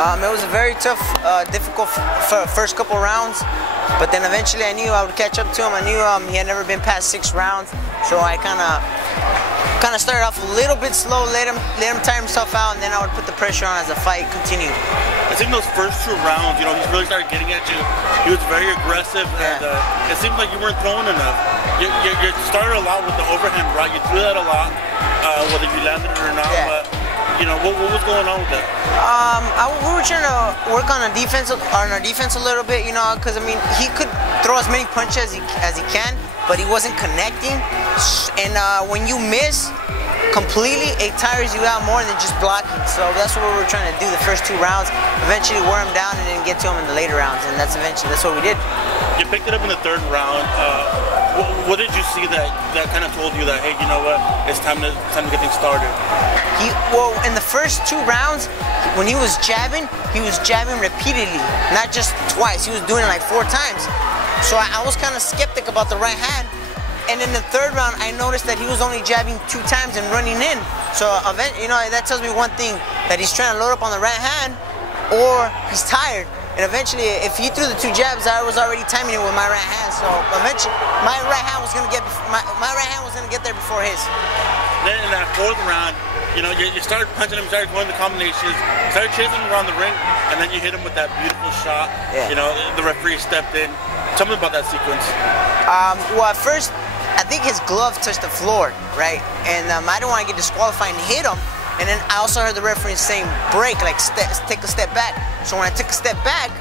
It was a very tough, difficult first couple rounds, but then eventually I knew I would catch up to him. I knew he had never been past 6 rounds, so I kind of started off a little bit slow, let him tire himself out, and then I would put the pressure on as the fight continued. I think those first 2 rounds, you know, he really started getting at you. He was very aggressive, and it seemed like you weren't throwing enough. You started a lot with the overhand right. You threw that a lot, whether you landed it or not. But you know, what was going on with that? We were trying to work on our defense a little bit, you know, because I mean he could throw as many punches as he can, but he wasn't connecting. And when you miss completely, it tires you out more than just blocking. So that's what we were trying to do the first 2 rounds. Eventually wear him down and then get to him in the later rounds, and that's what we did. You picked it up in the 3rd round. What did you see that kind of told you that, hey, you know what, it's time to get things started? Well, in the first 2 rounds, when he was jabbing repeatedly, not just twice. He was doing it like 4 times. So I was kind of skeptic about the right hand. And in the 3rd round, I noticed that he was only jabbing 2 times and running in. So, you know, that tells me one thing, that he's trying to load up on the right hand, or he's tired. And eventually, if he threw the 2 jabs, I was already timing it with my right hand. So eventually, my right hand was gonna get there before his. Then in that 4th round, you know, you started punching him, started going the combinations, started chasing him around the ring, and then you hit him with that beautiful shot. You know, the referee stepped in. Tell me about that sequence. Well, at first, I think his glove touched the floor, right? And I didn't want to get disqualified and hit him. And then I also heard the referee saying break, like take a step back. So when I took a step back,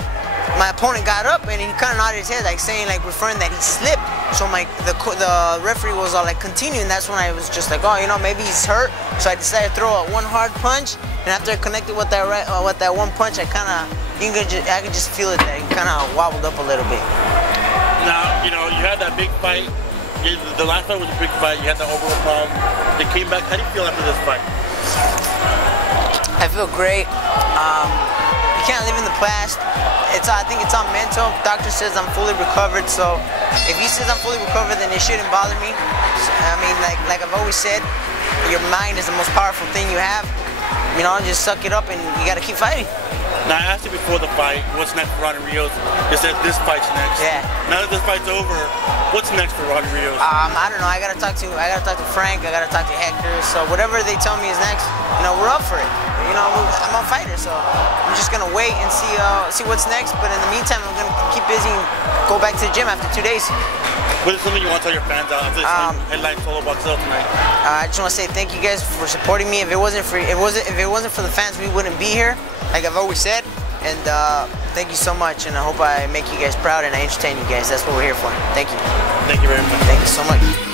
my opponent got up and he kind of nodded his head, like saying, like referring that he slipped. So the referee was all like continue, and that's when I was just like, oh, you know, maybe he's hurt. So I decided to throw one hard punch, and after I connected with that one punch, I could just feel it that he kind of wobbled up a little bit. Now, you know, you had that big fight. The last fight was a big fight. You had that overall problem. They came back. How do you feel after this fight? I feel great. You can't live in the past. I think it's all mental. Doctor says I'm fully recovered, so if he says I'm fully recovered, then it shouldn't bother me. I mean, like I've always said, your mind is the most powerful thing you have. You know, just suck it up and you gotta keep fighting. Now, I asked you before the fight, what's next for Ronny Rios? You said this fight's next. Yeah. Now that this fight's over, what's next for Ronny Rios? I don't know. I gotta talk to Frank. I gotta talk to Hector. So whatever they tell me is next, you know, we're up for it. You know, I'm a fighter, so I'm just gonna wait and see what's next. But in the meantime, I'm gonna keep busy and go back to the gym after 2 days. What is something you want to tell your fans out after this headline solo Boxeo tonight? I just want to say thank you guys for supporting me. If it wasn't for the fans, we wouldn't be here, like I've always said. And thank you so much, and I hope I make you guys proud and I entertain you guys. That's what we're here for. Thank you. Thank you very much. Thank you so much.